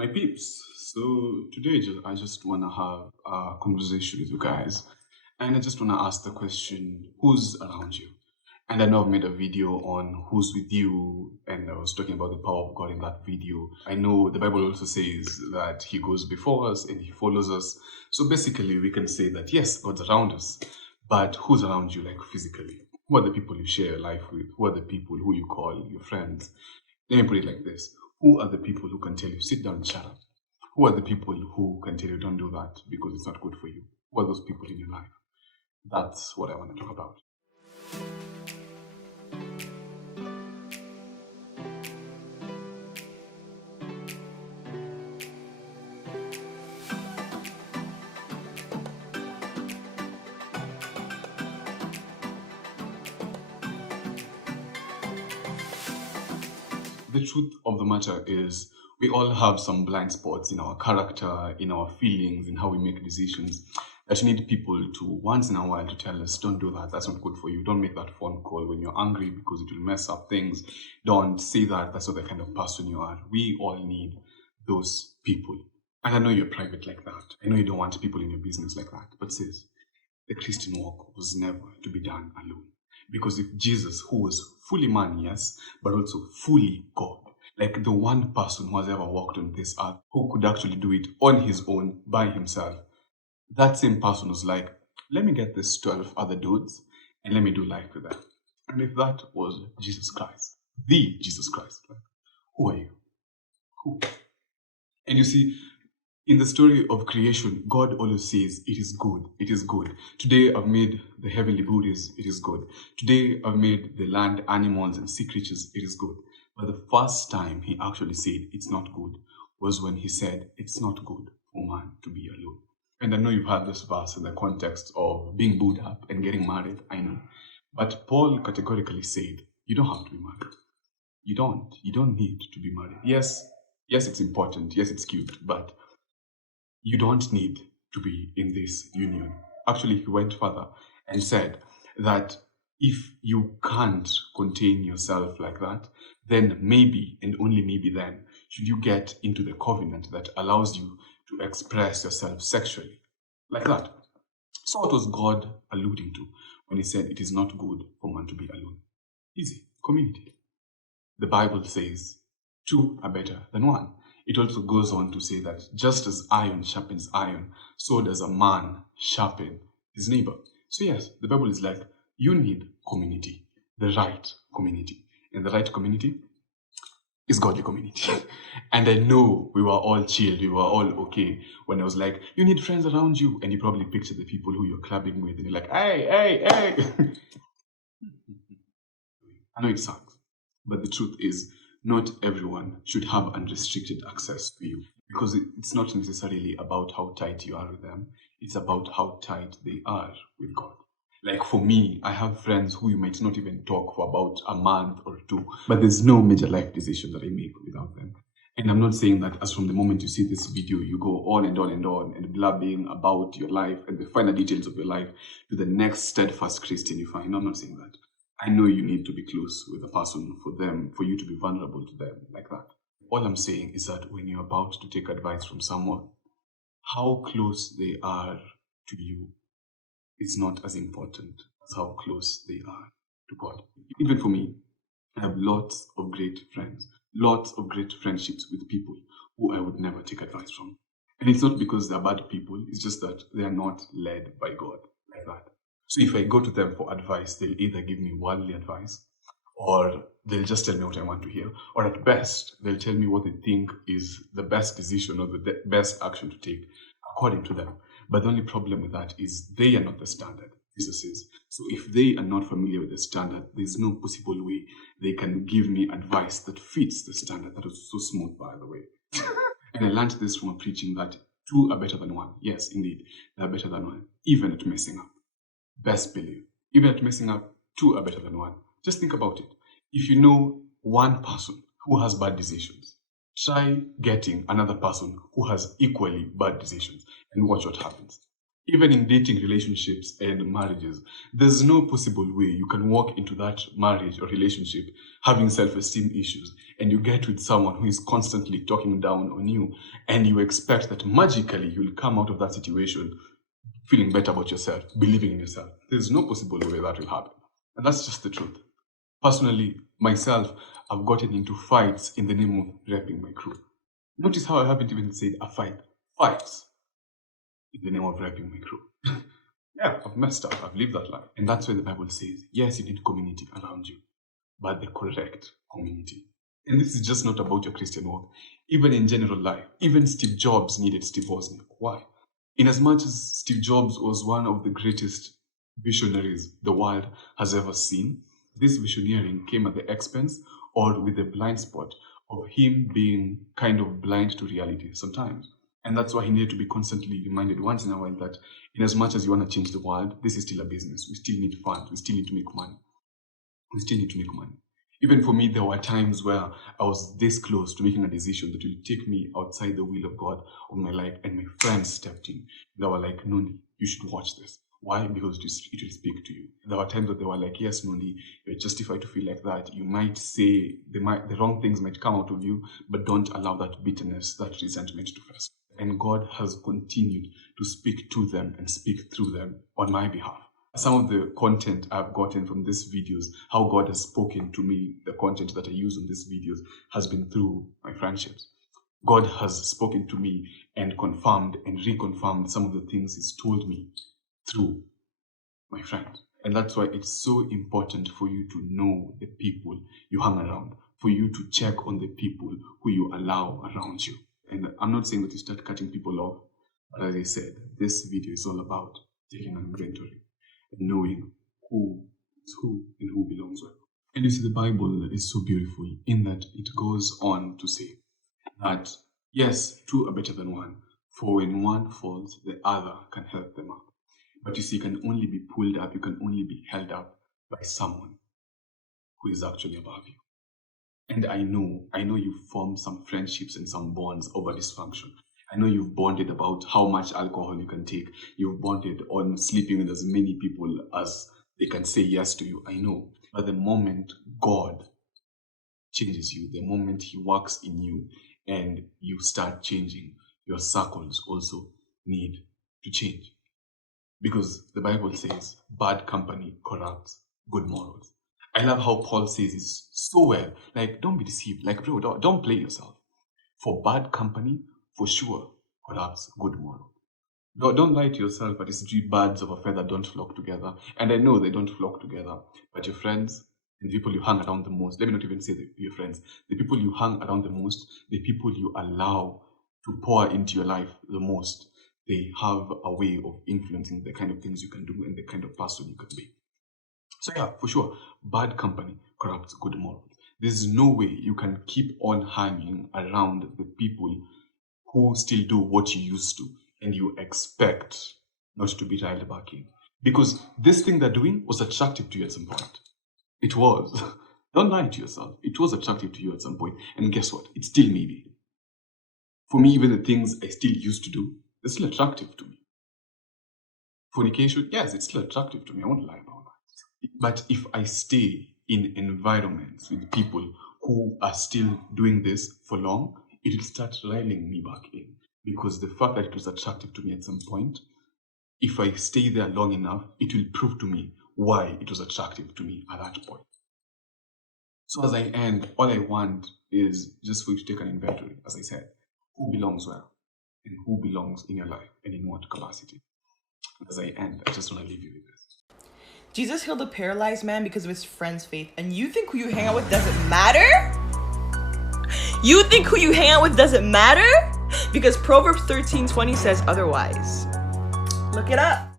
My peeps, so today I just want to have a conversation with you guys, and I just want to ask the question, who's around you? And I know I've made a video on who's with you, and I was talking about the power of God in that video. I know the Bible also says that He goes before us and He follows us. So basically, we can say that yes, God's around us, but who's around you, like physically? Who are the people you share your life with? Who are the people who you call your friends? Let me put it like this. Who are the people who can tell you, sit down and shut up? Who are the people who can tell you, don't do that because it's not good for you? Who are those people in your life? That's what I want to talk about. The truth of the matter is, we all have some blind spots in our character, in our feelings, in how we make decisions that you need people to once in a while to tell us, don't do that, that's not good for you. Don't make that phone call when you're angry because it will mess up things. Don't say that, that's not the kind of person you are. We all need those people. And I know you're private like that. I know you don't want people in your business like that. But sis, the Christian walk was never to be done alone. Because if Jesus, who was fully man, yes, but also fully God, like the one person who has ever walked on this earth, who could actually do it on his own, by himself, that same person was like, let me get this 12 other dudes and let me do life with them. And if that was Jesus Christ, the Jesus Christ, like, who are you? Who? And you see, in the story of creation, God always says, it is good, it is good. Today I've made the heavenly bodies, it is good. Today I've made the land animals and sea creatures, it is good. But the first time he actually said it's not good was when he said it's not good for man to be alone. And I know you've heard this verse in the context of being booed up and getting married, I know. But Paul categorically said, you don't have to be married. You don't need to be married. Yes, it's important. Yes, it's cute, but you don't need to be in this union. Actually, he went further and said that if you can't contain yourself like that, then maybe, and only maybe then, should you get into the covenant that allows you to express yourself sexually. Like that. So what was God alluding to when he said it is not good for man to be alone? Easy. Community. The Bible says two are better than one. It also goes on to say that just as iron sharpens iron, so does a man sharpen his neighbor. So yes, the Bible is like, you need community, the right community. And the right community is godly community. And I know we were all chilled, we were all okay when I was like, you need friends around you. And you probably picture the people who you're clubbing with and you're like, hey. I know it sucks, but the truth is, not everyone should have unrestricted access to you because it's not necessarily about how tight you are with them, it's about how tight they are with God. Like for me, I have friends who you might not even talk for about a month or two, but there's no major life decision that I make without them. And I'm not saying that as from the moment you see this video, you go on and on and on and blabbing about your life and the finer details of your life to the next steadfast Christian you find. No, I'm not saying that. I know you need to be close with a person for you to be vulnerable to them like that. All I'm saying is that when you're about to take advice from someone, how close they are to you is not as important as how close they are to God. Even for me, I have lots of great friends, lots of great friendships with people who I would never take advice from. And it's not because they're bad people, it's just that they are not led by God like that. So if I go to them for advice, they'll either give me worldly advice or they'll just tell me what I want to hear. Or at best, they'll tell me what they think is the best decision or the best action to take according to them. But the only problem with that is they are not the standard, Jesus is. So if they are not familiar with the standard, there's no possible way they can give me advice that fits the standard. That was so smooth, by the way. And I learned this from preaching that two are better than one. Yes, indeed, they are better than one, even at messing up. Best believe. Even at messing up, two are better than one. Just think about it. If you know one person who has bad decisions, try getting another person who has equally bad decisions and watch what happens. Even in dating relationships and marriages, there's no possible way you can walk into that marriage or relationship having self-esteem issues and you get with someone who is constantly talking down on you and you expect that magically you'll come out of that situation feeling better about yourself, believing in yourself. There's no possible way that will happen. And that's just the truth. Personally, myself, I've gotten into fights in the name of repping my crew. Notice how I haven't even said a fight. Fights in the name of repping my crew. Yeah, I've messed up. I've lived that life. And that's why the Bible says, yes, you need community around you, but the correct community. And this is just not about your Christian walk. Even in general life, even Steve Jobs needed Steve Wozniak. Why? In as much as Steve Jobs was one of the greatest visionaries the world has ever seen, this visioneering came at the expense or with the blind spot of him being kind of blind to reality sometimes. And that's why he needed to be constantly reminded once in a while that in as much as you want to change the world, this is still a business. We still need funds. We still need to make money. We still need to make money. Even for me, there were times where I was this close to making a decision that will take me outside the will of God of my life, and my friends stepped in. They were like, Noni, you should watch this. Why? Because it will speak to you. There were times that they were like, yes, Noni, you're justified to feel like that. You might say the wrong things might come out of you, but don't allow that bitterness, that resentment to fester. And God has continued to speak to them and speak through them on my behalf. Some of the content I've gotten from these videos, how God has spoken to me, the content that I use on these videos has been through my friendships. God has spoken to me and confirmed and reconfirmed some of the things He's told me through my friends. And that's why it's so important for you to know the people you hang around, for you to check on the people who you allow around you. And I'm not saying that you start cutting people off, but as I said, this video is all about taking an inventory and knowing who is who and who belongs where. And you see, the Bible is so beautiful in that it goes on to say that, yes, two are better than one, for when one falls, the other can help them up. But you see, you can only be pulled up, you can only be held up by someone who is actually above you. And I know you've formed some friendships and some bonds over dysfunction. I know you've bonded about how much alcohol you can take. You've bonded on sleeping with as many people as they can say yes to you. I know. But the moment God changes you, the moment He works in you and you start changing, your circles also need to change. Because the Bible says bad company corrupts good morals. I love how Paul says it so well. Like, don't be deceived. Like, bro, don't play yourself. For bad company, for sure, corrupts good morals. Don't lie to yourself, but it's three birds of a feather don't flock together. And I know they don't flock together, but your friends and the people you hang around the most, let me not even say your friends, the people you hang around the most, the people you allow to pour into your life the most, they have a way of influencing the kind of things you can do and the kind of person you can be. So yeah, for sure, bad company corrupts good morals. There's no way you can keep on hanging around the people who still do what you used to and you expect not to be riled back in. Because this thing they're doing was attractive to you at some point. It was. Don't lie to yourself. It was attractive to you at some point. And guess what? It still may be. For me, even the things I still used to do, they're still attractive to me. Fornication, yes, it's still attractive to me. I won't lie about that. But if I stay in environments with people who are still doing this for long, it will start riling me back in. Because the fact that it was attractive to me at some point, if I stay there long enough, it will prove to me why it was attractive to me at that point. So as I end, all I want is just for you to take an inventory, as I said, who belongs where and who belongs in your life and in what capacity. As I end, I just want to leave you with this. Jesus healed a paralyzed man because of his friend's faith. And you think who you hang out with doesn't matter? You think who you hang out with doesn't matter? Because Proverbs 13:20 says otherwise. Look it up.